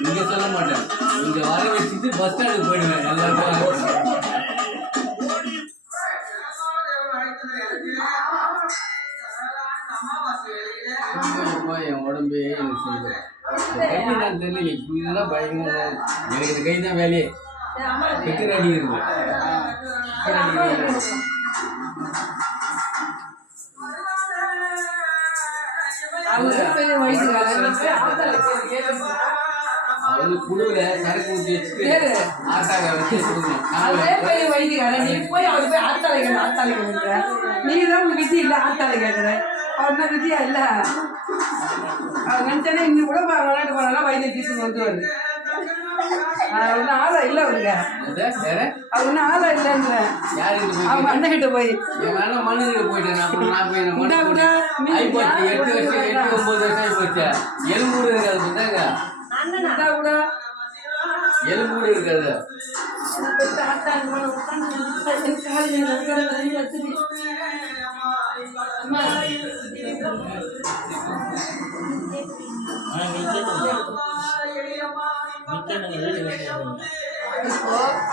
இங்கே சொல்ல மாட்டேன். இங்கே வர வச்சுட்டு பஸ் ஸ்டாண்டுக்கு போயிடுவேன் எல்லாருக்கும் என் உடம்பே எனக்கு செய்யுது கை நான் தெரியல நீ பயங்கர எனக்கு இந்த கை தான் வேலையே. கிக்கர் அடிக்கிறது. அவங்க குழுவில் சரக்கு ஊற்றி வச்சுட்டு சரி. ஆட்டாக வச்சு கொடுக்கணும் அதே பெரிய வைத்தியக்காரன் நீ போய் அவர் போய் ஆத்தாளை கேட்க கேட்குற நீ தான் உங்க விதி இல்லை ஆத்தாளை கேட்குற அவர் தான் விதியா இல்லை? நினச்சானே இன்னும் கூட விளையாட்டு போனாலும் வைத்திய தீர்த்து வந்து வருது ஒன்றும் ஆளா இல்லை வேற. அவர் ஒன்றும் ஆளா போய் அவங்க அண்ணன் கிட்ட போய். எங்க அண்ணன் மண்ணுக்கு போயிட்டேன் அப்புறம் நான் போய் ஆயிப்போச்சு. எட்டு கூட வருஷம் எட்டு ஒன்பது வருஷம் ஆயிப்போச்சு. எலும்பூடு இருக்காது கூட எலும்பூடு இருக்காது.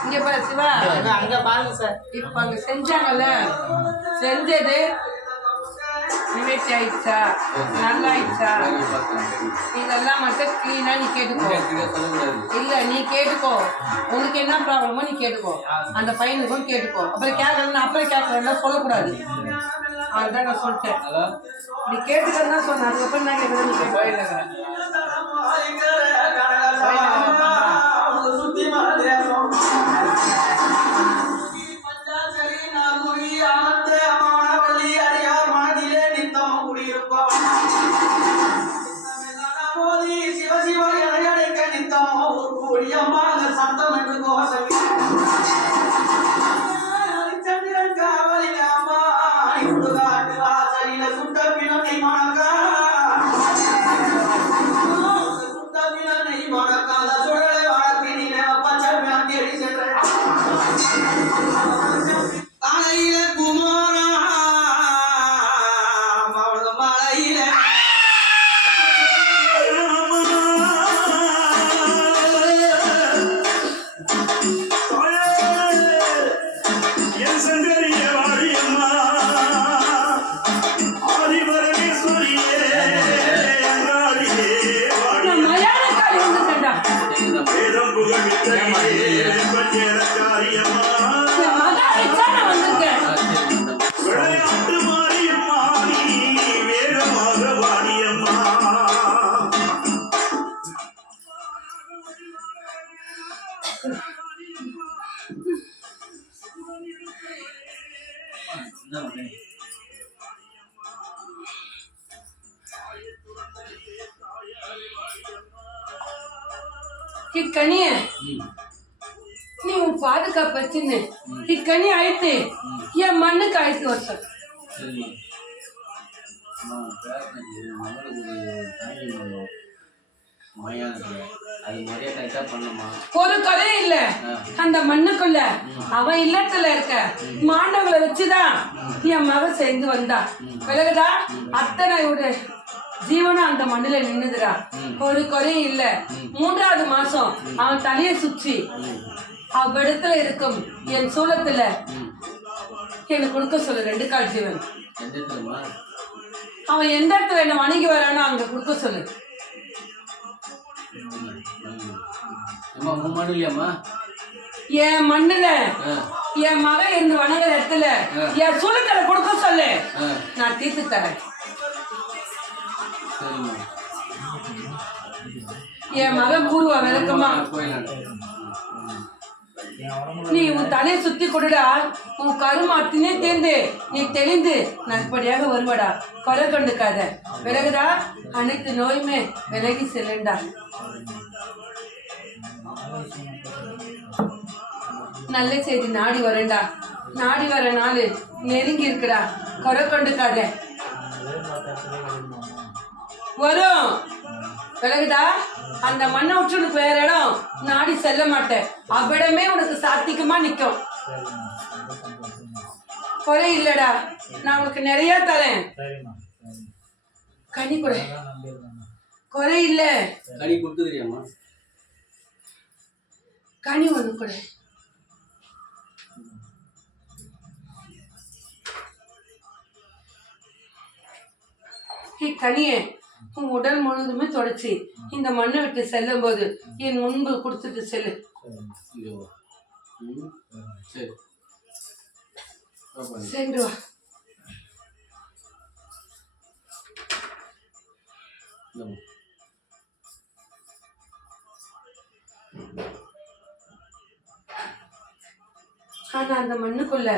இங்க பாரு சிவா. அங்க பாருங்க சார். இப்ப அங்க செஞ்சாங்கல்ல? செஞ்சது நிவர்த்தி ஆயிடுச்சா நல்லா ஆயிடுச்சா இதெல்லாம் மட்டும் கிளீனா நீ கேட்டுக்கோ. இல்ல நீ கேட்டுக்கோ. உனக்கு என்ன ப்ராப்ளமோ நீ கேட்டுக்கோ. அந்த பையனுக்கும் கேட்டுக்கோ. அப்புறம் கேட்கணும் அப்புறம் கேட்கறதுலாம் சொல்லக்கூடாது அதுதான் நான் சொல்லிட்டேன். நீ கேட்டுக்கிறதா சொன்னேன் அதுக்கப்புறம் நான் கேட்கறது நீ கேட்க சாட்டு வாசலில சுட்ட பிணத்தை மணக்க நான் பேசுனது மகளுக்கு ஒரு தாங்கி மரம் மயானத்தில் அது மாதிரியே கரெக்டாக பண்ணம்மா. ஒரு கதை இல்ல. அந்த மண்ணுக்குள்ள அவன் இல்லத்துல இருக்க மாண்டவங்களை வச்சுதான் என் மக சேர்ந்து வந்தா. விலகுதா? அத்தனை ஒரு ஜீவனும் அந்த மண்ணுல நின்னுதுடா. ஒரு குறையும் இல்ல. மூன்றாவது மாசம் அவன் தலையை சுற்றி அவ்விடத்துல இருக்கும் என் சூலத்துல எனக்கு கொடுக்க சொல்லு ரெண்டு கால் ஜீவன். அவன் எந்த இடத்துல என்ன வணங்கி வரானோ அங்க கொடுக்க சொல்லு. என் மண்ணுல என் மகன் இருந்து வணங்குற இடத்துல என் சூழத்துல கொடுக்க சொல்லு. நான் தீர்த்து தரேன். என் மகன் கூறுவா விளக்கமா நீ உன் தலையை சுத்தி கொடுடா உன் கருமா தினே தேர்ந்து நீ தெளிந்து நற்படியாக வருவடா. கொலை கொண்டுக்காத. விலகுடா. அனைத்து நோயுமே விலகி செல்லுண்டா. நல்ல செய்தி நாடி வரேன்டா. நாடி வர நாள் நெருங்கி இருக்குடா கொலை கொண்டுக்காத. வரும். விலகுதா அந்த மண்ணை விட்டு உனக்கு வேற இடம் நாடி செல்ல மாட்டேன். அவ்விடமே உனக்கு சாத்திகமா நிக்கும் குறை இல்லடா. நான் உனக்கு நிறைய தரேன். கனி கொடு. குறை இல்ல. கனி கொடுத்துக்கிறியாம்மா கனி ஒண்ணு கொடு. கனியே உன் உடல் முழுவதுமே தொடச்சி. இந்த மண்ணை விட்டு செல்லும் போது என் முன்பு கொடுத்துட்டு செல்லு. சென்று வா. ஆனா அந்த மண்ணுக்குள்ள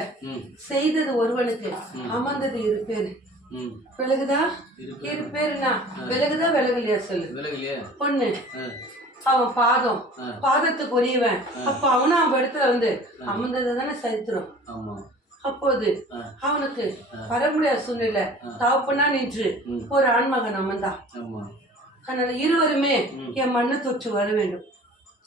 செய்தது ஒருவனுக்கு அமர்ந்தது இரு பேரு ம் விலகுதா? இரு பேருனா விலகுதா விலகலையா சொல்லு. விலகலையே? பொண்ணு அவன் பாதம். பாதத்துக்கு உரியவன். அப்ப அவனும் அவன் இடத்துல வந்து அமர்ந்தது தானே சரித்திரம்? அப்போது. அவனுக்கு வர முடியாத சூழ்நிலை. தகப்பனா நின்று. ஒரு ஆண்மகன் அமர்ந்தான். அதனால இருவருமே என் மண்ணை தொற்று வர வேண்டும்.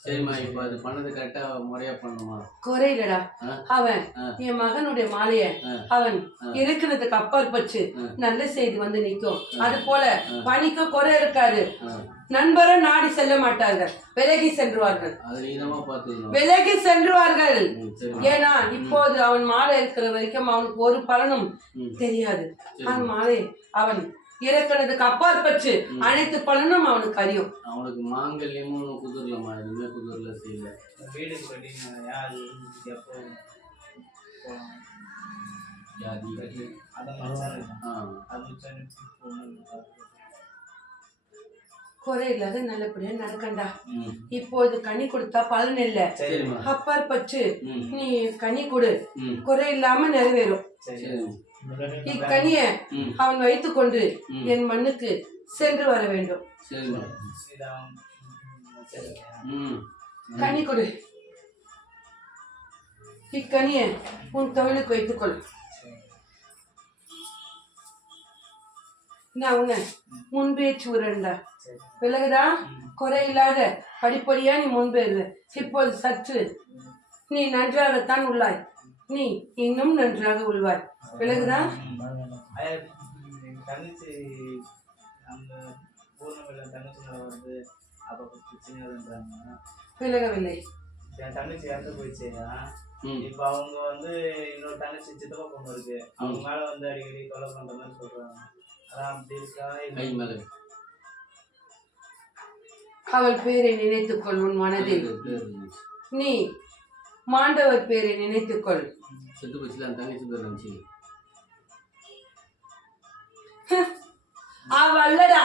சரிம்மா இப்போ அது பண்ணது கரெக்டாக முறையாக பண்ணணுமா? குறையிலடா ஆ. அவன். என் மகனுடைய மாலைய. அவன் இருக்கிறதுக்கு அப்பால் பச்சு நல்ல செய்தி வந்து நிக்கும் அது போல பணிக்க குறை இருக்காது. ஆ. நண்பரை நாடி செல்ல மாட்டார்கள். விலகி சென்றுவார்கள். விலகி சென்றுவார்கள். ஏன்னா இப்போது அவன் மாலை இருக்கிற வரைக்கும் அவனுக்கு ஒரு பலனும். தெரியாது. அவன் மாலை அவன் இறக்குனதுக்கு அப்பால் பச்சு அனைத்து பலனும் அவனுக்கு அறியும். அவனுக்கு மாங்கல்யமும் குதிரலம்மா எதுவுமே குதிரல செய்யல. போகணும்? குறை இல்லாத நல்லபடியா நடக்கண்டா. இப்போது கனி கொடுத்தா பலன் இல்ல. ம். நீ கனி கொடு. குறை இல்லாம நிறைவேறும். இக்கனிய அவன் வைத்துக்கொண்டு என் மண்ணுக்கு சென்று வர வேண்டும். கனி கொடு. இக்கனிய உன் தொழிலுக்கு வைத்துக்கொள். நான் உன்னை முன்பே சூரண்டா சரி விலகுதா குறை இல்லாத படிப்படியா நீ முன்பேறு இப்போது சற்று நீ நன்றாகத்தான் உள்ளாய். நீ இன்னும் நன்றாக உள்ளாய் விலகுதா? ஐயா, எங்க தங்கச்சி அந்த பூர்ணமில்ல தங்கச்சி வந்து அப்போ பிரச்சனைன்றாங்க விலகவில்லை. என் தங்கச்சி இறந்து போயிடுச்சுங்க ம். இப்போ அவங்க வந்து இன்னொரு தங்கச்சி சித்தப்பா பொண்ணு இருக்கு. அவங்க மேல வந்து அடிக்கடி கொலை பண்ற மாதிரி சொல்றாங்க. அதான் அப்படி இருக்கா? அவள் பேரை நினைத்துக்கொள் உன் மனதில். நீ மாண்டவர் பேரை நினைத்துக்கொள். செத்து போச்சுல அந்த தங்கச்சி பேர் இருந்துச்சு அவ அல்லடா.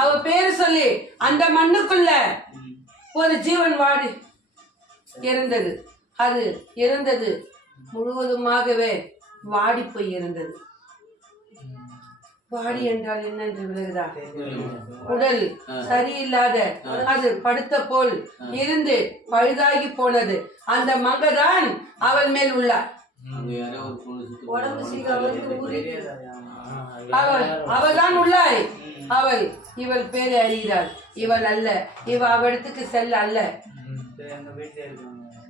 அவ பேரு சொல்லி அந்த மண்ணுக்குள்ள. ஒரு ஜீவன் வாடி இருந்தது. அது இருந்தது. முழுவதுமாகவே வாடி போய் இருந்தது. வாடி என்றால் என்னென்று விலகுதா? உடல். சரியில்லாத அது படுத்த போல் இருந்து பழுதாகி போனது. அந்த மகதான் அவள் மேல் உள்ளார். தெரியாதா அவள் அவள்தான் உள்ளாய். அவள் இவள் பேரை அறிகிறாள். இவள் அல்ல. இவ அவளிடத்துக்கு செல்ல அல்ல.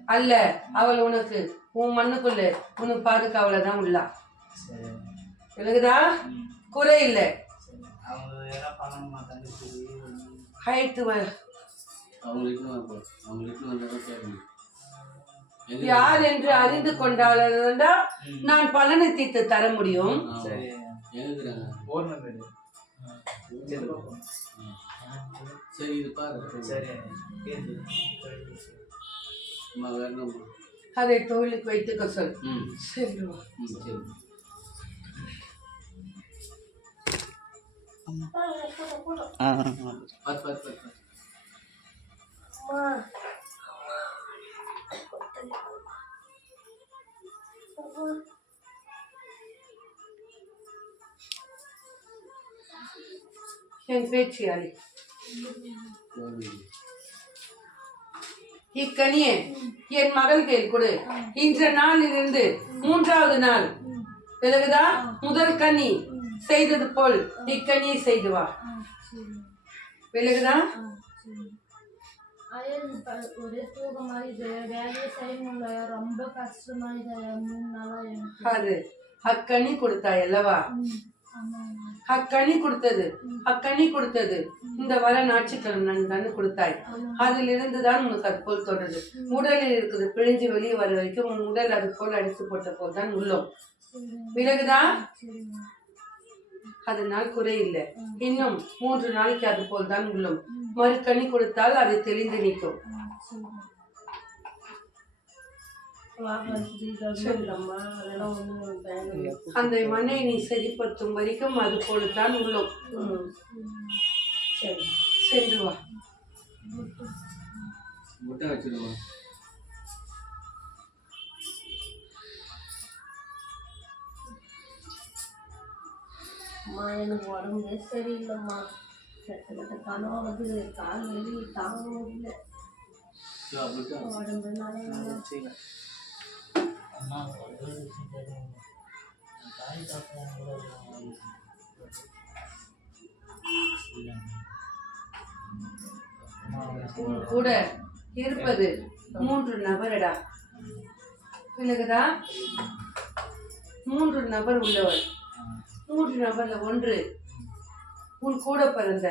அல்ல. அவள் உனக்கு உன் மண்ணுக்குள்ள உனக்கு பாதுகாவல தான் உள்ளா விலகுதா. குறை இல்லை. ஹைட்டு யார் என்று அறிந்து கொண்டால் நான் பலனை தீர்த்து தர முடியும். சரி. இது பாரு. சரி. அதை தொழிலுக்கு வைத்துக்க சொல். ம் சரி. பேச்சியாளி சரி. இக்கனியே என் மகள் கையில் கொடு. இன்ற நாளிலிருந்து மூன்றாவது நாள். பிறகுதா முதல் கனி. செய்தது போல் இக்கனியை செய்து வா. விலகுதா? அயல் ப- ஒரே தூக்கமா இது வேலையே செய்ய முடியல. ரொம்ப கஷ்டமா இது மூணு நாளா எனக்கு. அது அக்கனி கொடுத்தாய் அல்லவா? அக்கனி கொடுத்தது. அக்கனி கொடுத்தது. இந்த வர ஞாயிற்றுக்கிழமை தானே கொடுத்தாய். அதிலிருந்து தான் உனக்கு அது போல் தொடருது உடலில் இருக்குது பிழிஞ்சு வெளியே வர வரைக்கும் உன் உடல் அது போல் அடித்து போட்ட போல் தான் உள்ளோம் விலகுதா? அதனால் குறையில்லை. இன்னும் மூன்று நாளைக்கு அது போல் தான் உள்ளோம் மறுக்கனி கொடுத்தால் அது தெளிந்து நிற்கும். அந்த மண்ணை நீ சரிப்படுத்தும் வரைக்கும் அது போலத்தான் உள்ளோம். சரி. சென்று வா. அம்மா எனக்கு உடம்பே சரியில்லைம்மா. கெட்ட கெட்ட கனவு வந்து கால் வலி தாங்க முடியல. உடம்பு நிறைய உன் கூட இருப்பது மூன்று நபரடா? விலகுதா? மூன்று நபர் உள்ளவர். மூன்று நபர்ல ஒன்று உன் கூட பிறந்த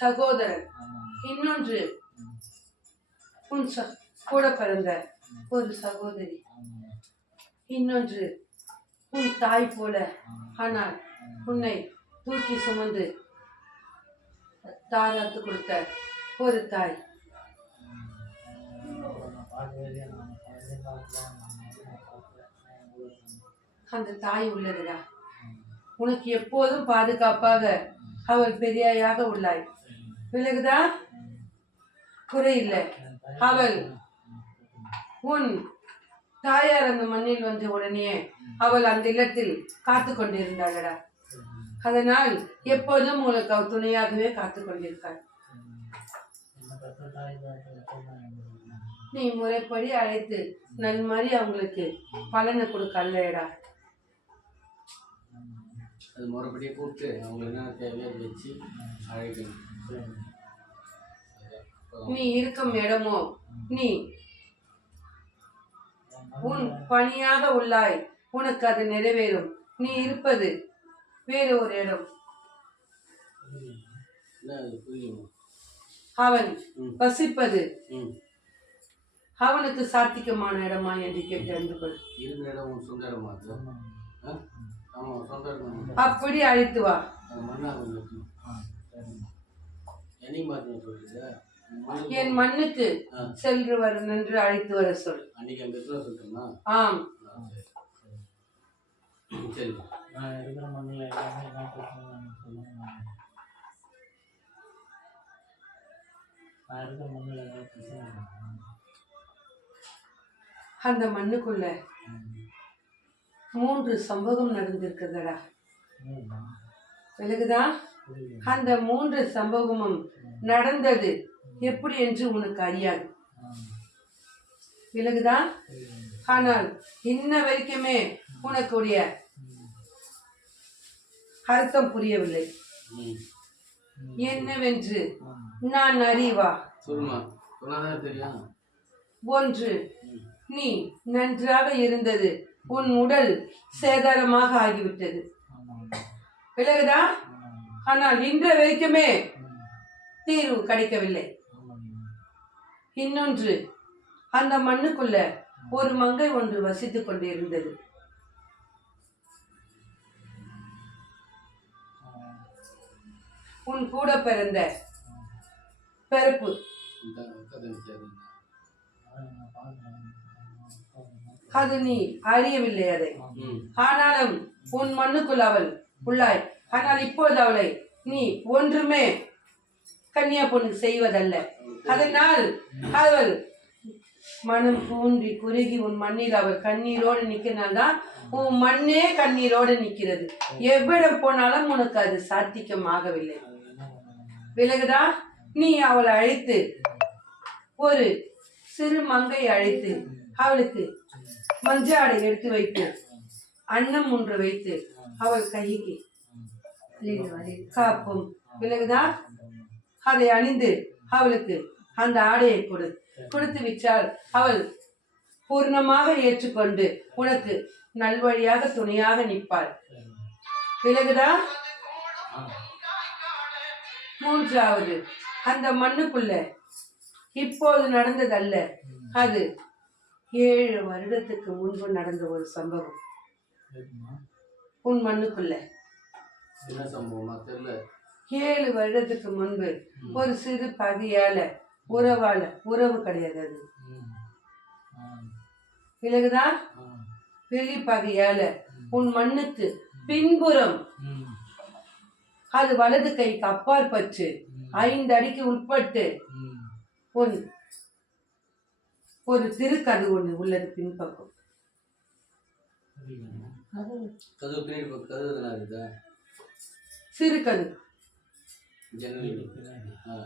சகோதரன். இன்னொன்று உன் கூட பிறந்த ஒரு சகோதரி. இன்னொன்று உன் தாய் போல ஆனால் உன்னை தூக்கி சுமந்து தாராத்து கொடுத்த ஒரு தாய். அந்த தாய் உள்ளதுடா. உனக்கு எப்போதும் பாதுகாப்பாக அவள் பெரியாயாக உள்ளாய். விலகுதா குறையில்லை அவள் உன் தாயார் அந்த மண்ணில் வந்த உடனே அவள் அந்த இல்லத்தில் காத்து கொண்டிருந்தாளடா. அதனால் எப்போதும் உனக்கு அவள் துணையாகவே காத்து கொண்டிருக்காள். நீ முறைப்படி அழைத்து நன்மாரி அவங்களுக்கு பலனை கொடுக்கல்லடா அது முறைப்படியே கூப்பிட்டு அவங்களுக்கு என்ன தேவையோ அதை வச்சு அழைக்கணும். நீ இருக்கும் இடமோ நீ உன் பணியாக உள்ளாய் உனக்கு அது நிறைவேறும். நீ இருப்பது வேறு ஒரு இடம். அவன் ம். வசிப்பது ம். அவனுக்கு சாத்திகமான இடமா என்று கேட்டு அறிந்து கொள். இருந்த இடம் உன் அப்படி அழைத்து வா. என் மண்ணுக்கு. சென்று வர நின்று அழைத்து வர சொல். ஆம். அந்த மண்ணுக்குள்ள மூன்று சம்பவம் நடந்திருக்குதுடா விலகுதா அந்த மூன்று சம்பவமும் நடந்தது எப்படி என்று உனக்கு அறியாது. விலகுதா ஆனால் இன்ன வரைக்குமே உனக்குடைய அர்த்தம் புரியவில்லை. என்னவென்று நான் அறிவா? சொல்லுமா சொன்னாதான் தெரியும்? ஒன்று நீ நன்றாக இருந்தது. உன் உடல் சேதாரமாக ஆகிவிட்டது. விலகுதா? ஆனால் இன்று வரைக்குமே தீர்வு கிடைக்கவில்லை. இன்னொன்று அந்த மண்ணுக்குள்ள ஒரு மங்கை ஒன்று வசித்துக் கொண்டிருந்தது. உன் கூட பிறந்த பிறப்பு அது நீ அறியவில்லை அதை. ஆனாலும் உன் மண்ணுக்குள் அவள் உள்ளாய். ஆனால் இப்போது அவளை நீ ஒன்றுமே கன்னியா பொண்ணுக்கு செய்வதல்ல. அதனால் அவள் மனம் பூண்டி குறுகி உன் மண்ணில் அவள் கண்ணீரோடு நிற்கிறனால்தான் உன் மண்ணே கண்ணீரோடு நிற்கிறது. எவ்விடம் போனாலும் உனக்கு அது சாத்தியமாகவில்லை. விலகுதா நீ அவளை அழைத்து ஒரு சிறு மங்கை அழைத்து அவளுக்கு மஞ்சாடை எடுத்து வைத்து அன்னம் ஒன்று வைத்து அவள் கைக்கு காப்போம் விலகுதா அதை அணிந்து அவளுக்கு அந்த ஆடையை கொடு. கொடுத்து விட்டால் அவள் பூர்ணமாக ஏற்றுக்கொண்டு உனக்கு நல்வழியாக துணையாக நிற்பாள். விலகுதா? மூன்றாவது அந்த மண்ணுக்குள்ள இப்போது நடந்ததல்ல. அது ஏழு வருடத்துக்கு முன்பு நடந்த ஒரு சம்பவம். உன் மண்ணுக்குள்ள. என்ன சம்பவமா? தெரியல ஏழு வருடத்துக்கு முன்பு ஒரு சிறு பதியால உறவால உறவு கிடையாது அது. விலகுதா வெளி பகையால உன் மண்ணுக்கு பின்புறம். அது வலது கைக்கு அப்பால் பற்று ஐந்து அடிக்கு உட்பட்டு உன் ஒரு திருக்கது ஒண்ணு உள்ளது பின்பக்கம். கதவு பின்னாடி கதவு தானே இருக்குதா? சிறு கது ஜன்னல் ஆ.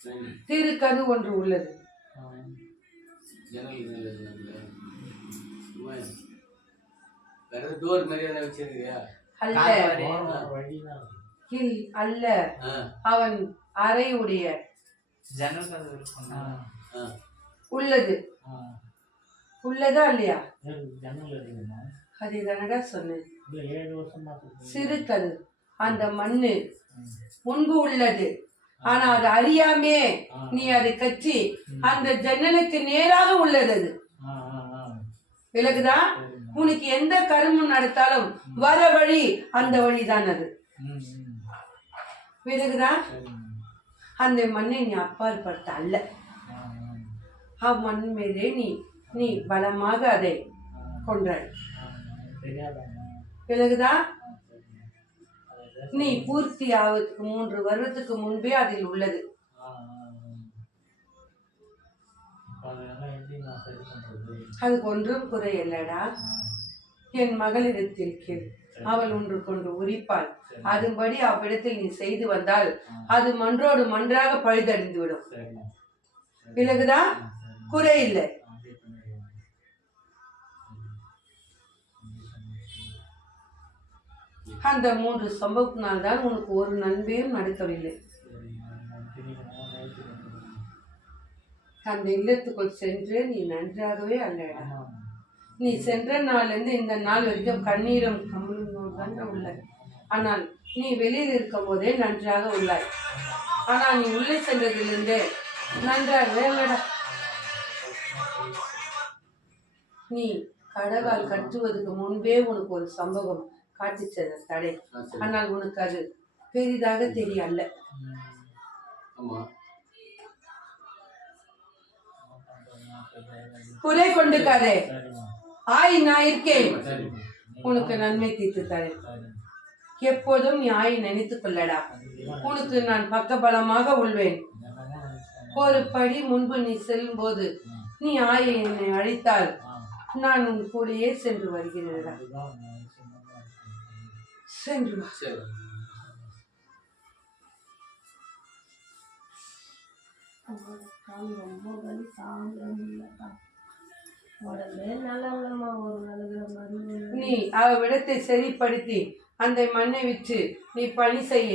சரி. திருக்கது ஒன்று உள்ளது. டோர் மாதிரி எதாவது வச்சிருக்கியா அல்ல. அல்ல அவன் அறை உடைய உள்ளது. உள்ளதா இல்லையா? ஜன்னல் இருக்குதுண்ணா அதை தானடா சொன்னேன். சிறு கது அந்த மண்ணு முன்பு உள்ளது. ஆனா அது அறியாமே நீ அதை கச்சி அந்த ஜன்னலுக்கு நேராக உள்ளது அது. விலகுதா உனக்கு எந்த கருமம் நடத்தாலும் வர வழி அந்த வழிதான் அது. விலகுதா அந்த மண்ணை நீ அப்பால் பட்ட அல்ல ஆ ஆ அம்மண் மீதே நீ நீ பலமாக அதை கொன்றாய். அதை நீ பூர்த்தி ஆவதுக்கு மூன்று வருடத்துக்கு முன்பே அதில் உள்ளது. அதுக்கு ஒன்றும் குறை இல்லடா. என் மகளிடத்தில் கேள். அவள் ஒன்று கொண்டு உரிப்பாள் அதுபடி அவ்விடத்தில் நீ செய்து வந்தால் அது மன்றோடு மன்றாக பழுதடைந்து விடும் விலகுதா? குறை இல்லை அந்த மூன்று சம்பவத்தினால்தான் உனக்கு ஒரு நன்மையும் நடக்கவில்லை. அந்த இல்லத்துக்குள் சென்று நீ நன்றாகவே அல்லடா நீ சென்ற நாள்லேருந்து இந்த நாள் வரைக்கும் கண்ணீரும் கமலும் தானே உள்ள ஆனால் நீ வெளியில் இருக்கும் போதே நன்றாக உள்ளாய். ஆனால் நீ உள்ளே சென்றதிலிருந்து நன்றாகவே இல்லடா நீ கடவால் கட்டுவதற்கு முன்பே உனக்கு ஒரு சம்பவம் காட்டிச்சது தடை. ஆனால் உனக்கு அது பெரிதாக தெரியல குறை கொண்டுக்காதே சரிம்மா ஆய் நான் இருக்கேன் உனக்கு நன்மை தீர்த்து தரேன். எப்போதும் நீ ஆய் நினைத்துக் கொள்ளடா. உனக்கு நான் பக்கபலமாக உள்வேன். ஒரு படி முன்பு நீ செல்லும் போது நீ ஆயை என்னை அழைத்தால் நான் உன் கூடயே சென்று வருகிறேன் சென்று கால் ரொம்ப வலி தாங்க இல்லைக்கா நீ அவ்விடத்தை சரிப்படுத்தி அந்த மண்ணை விற்று நீ பணி செய்ய.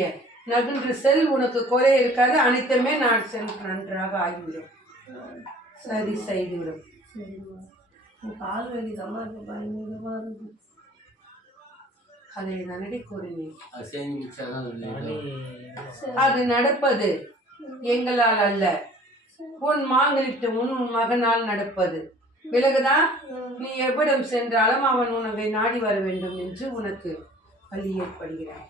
நகுன்று செல் உனக்கு குறை இருக்காது அனைத்துமே நான் சென்று நன்றாக ஆகிவிடும். சரி செய்துவிடும். கால் வலி தான் இருக்குது அதை நனடி கூறினேன். அது நடப்பது எங்களால் அல்ல. உன் மாங்கலிட்டு உன் உன் மகனால் நடப்பது. விலகுதா? நீ எவ்விடம் சென்றாலும் அவன் உனவை நாடி வர வேண்டும் என்று உனக்கு வழி ஏற்படுகிறார்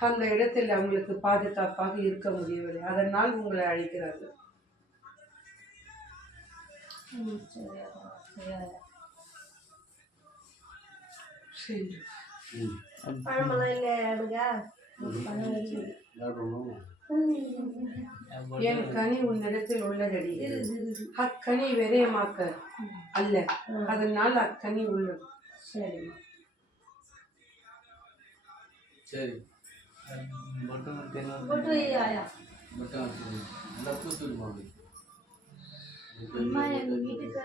அந்த இடத்தில் அவங்களுக்கு பாதுகாப்பாக இருக்க முடியவில்லை. அதனால் உங்களை அழைக்கிறார்கள். ம். சரி சரி என் கனி உன்னிடத்தில் உள்ளதடி. அக்கனி விரயமாக்க அல்ல. அதனால் அக்கனி உள்ளது. சரிம்மா சரி. மட்டும் மட்டும். நல்லா பூத்தூள் மாவு அம்மா எங்க வீட்டுக்கு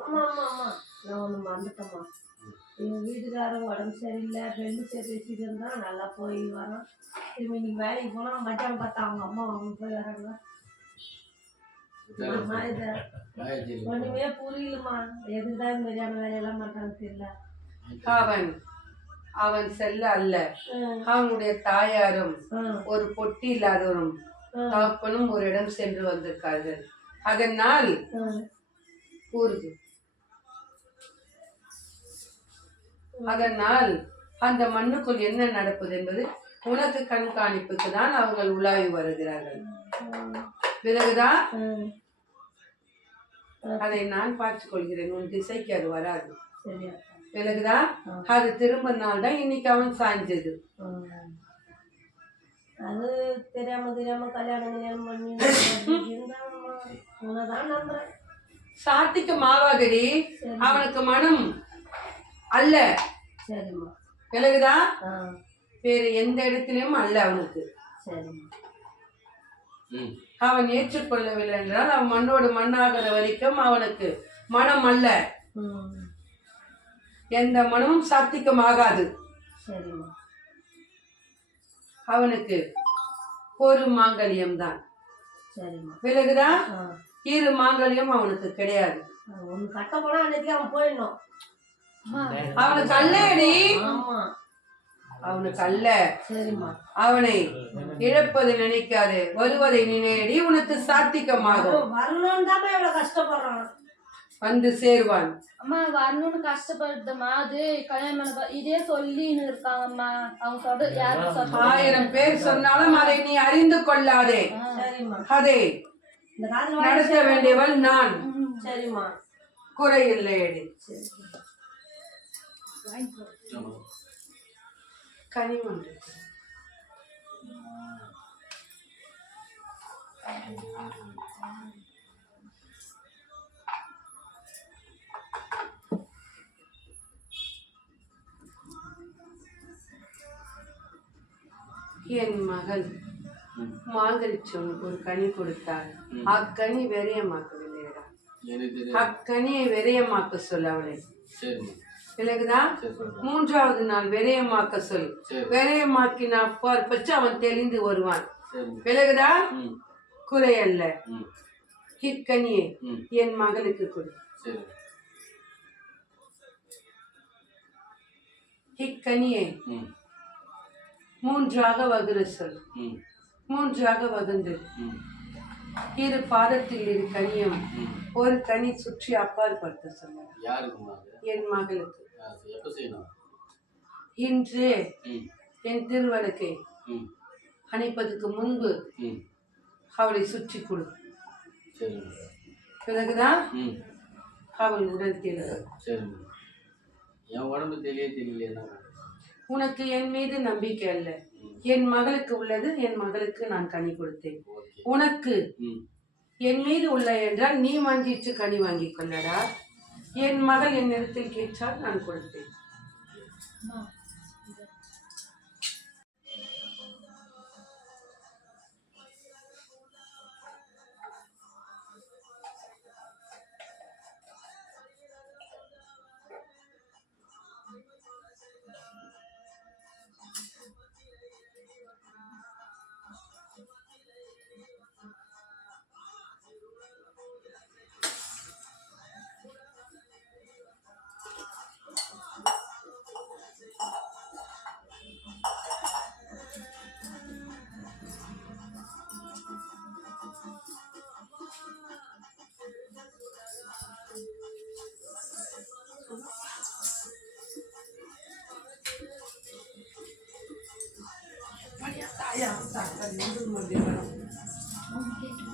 ஆமா ஆமா ஆமா நான் ஒன்று மறந்துட்டேம்மா. எங்கள் வீட்டுக்காரரும் உடம்பு சரியில்லை பெண்டு சரி வச்சுக்கிட்டு தான் நல்லா போய் வரோம். திரும்பி இன்னைக்கு வேலைக்கு போனால் மத்தியானம் பார்த்தா அவங்க அம்மா அவங்க போய் வராங்க. அம்மா இதை ஆயிடுச்சு. ஒன்றுமே புரியலம்மா. எதுக்கு தான் இந்த மாதிரியான வேலையெல்லாம் பண்ணுறாங்க தெரியல. அவன் அவன் செல்ல அல்ல. அவனுடைய தாயாரும் ஒரு பொட்டி இல்லாதவரும் தகப்பனும் ஒரு இடம் சென்று வந்திருக்கார்கள். அதனால். கூறுது. அதனால் அந்த மண்ணுக்குள் என்ன நடப்பது என்பது உனக்கு கண்காணிப்புக்கு தான் அவர்கள் உலாவி வருகிறார்கள். பிறகுதான் அதை நான் பார்த்துக் கொள்கிறேன். உன் திசைக்கு அது வராது. பிறகுதான் அது திரும்ப நாள் தான் இன்னைக்கு அவன் சாய்ஞ்சது. அது தெரியாம தெரியாம கல்யாணம் கல்யாணம் பண்ணி சாத்திக்கு மாவாதடி அவனுக்கு மனம் அல்ல. சரிம்மா. பிறகுதான் ஆ. வேறு எந்த இடத்திலும் அல்ல அவனுக்கு. சரிம்மா. ம். அவன் ஏற்றுக்கொள்ளவில்லை என்றால் அவன் மண்ணோடு மண்ணாகிற வரைக்கும் அவனுக்கு மனம் அல்ல. ம். எந்த மனமும் சாத்திகமாகாது சரிம்மா. அவனுக்கு ஒரு மாங்கல்யம் தான். சரிம்மா. பிறகுதான் ஆ. இரு மாங்கல்யம் அவனுக்கு கிடையாது. அவன் போயிடணும். ஆமா. அவனுக்கு அல்ல சரிம்மா. அவனை இழப்பதை நினைக்காதே. வருவதை நினைடி உனக்கு சாத்திகமாகும் அவன் வரணும்னு தான் இவ்வளவு கஷ்டப்படுறான். வந்து சேர்வான். அம்மா வரணும்னு கஷ்டப்படுதுமா அது கல்யாணம் இதே சொல்லின்னு இருக்காங்கம்மா. அவங்க சொல்ற யாரும் சொல்ல ஆயிரம் பேர் சொன்னாலும் அதை நீ அறிந்து கொள்ளாதே. சரிம்மா. அதை. நடத்த வேண்டியவள் நான். சரிம்மா. குறையில்லையடி ஆமா. கனிமொன்று என் மகள் ம். மாங்கரிச்சவனுக்கு ஒரு கனி கொடுத்தாள் ம். அக்கனி தெரியாது. அக்கனியை வெறியமாக்க சொல் அவளை சொல்றேன். மூன்றாவது நாள் விரயமாக்க சொல். விரயமாக்கின பச்சு அவன் தெளிந்து வருவான் ம். குறையல்ல ம். என் மகளுக்கு கொடு ம். மூன்றாக வகுர சொல். மூன்றாக வகுந்து. இரு பாதத்தில் இரு கனியும். ஒரு கனி சுற்றி அப்பால் படுத்த சொன்னார் யாருக்குமா அது? என் மகளுக்கு இன்று. என் திருவழுக்கை ம். அணைப்பதற்கு முன்பு. அவளை சுற்றி கொடு. பிறகுதான். அவள் உடல். என் உடம்பு தெரிய தெரியல? உனக்கு என் மீது நம்பிக்கை அல்ல. என் மகளுக்கு உள்ளது என் மகளுக்கு நான் கனி கொடுத்தேன். உனக்கு. என் மீது உள்ள என்றால் நீ வாங்கிட்டு கனி வாங்கி கொள்ளடா என் மகள் என் இடத்தில் கேட்டால் நான் கொடுத்தேன்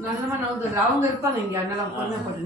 நல்லவன் அவங்க இருப்பாங்க இங்க அதனால பொண்ணை போட்டு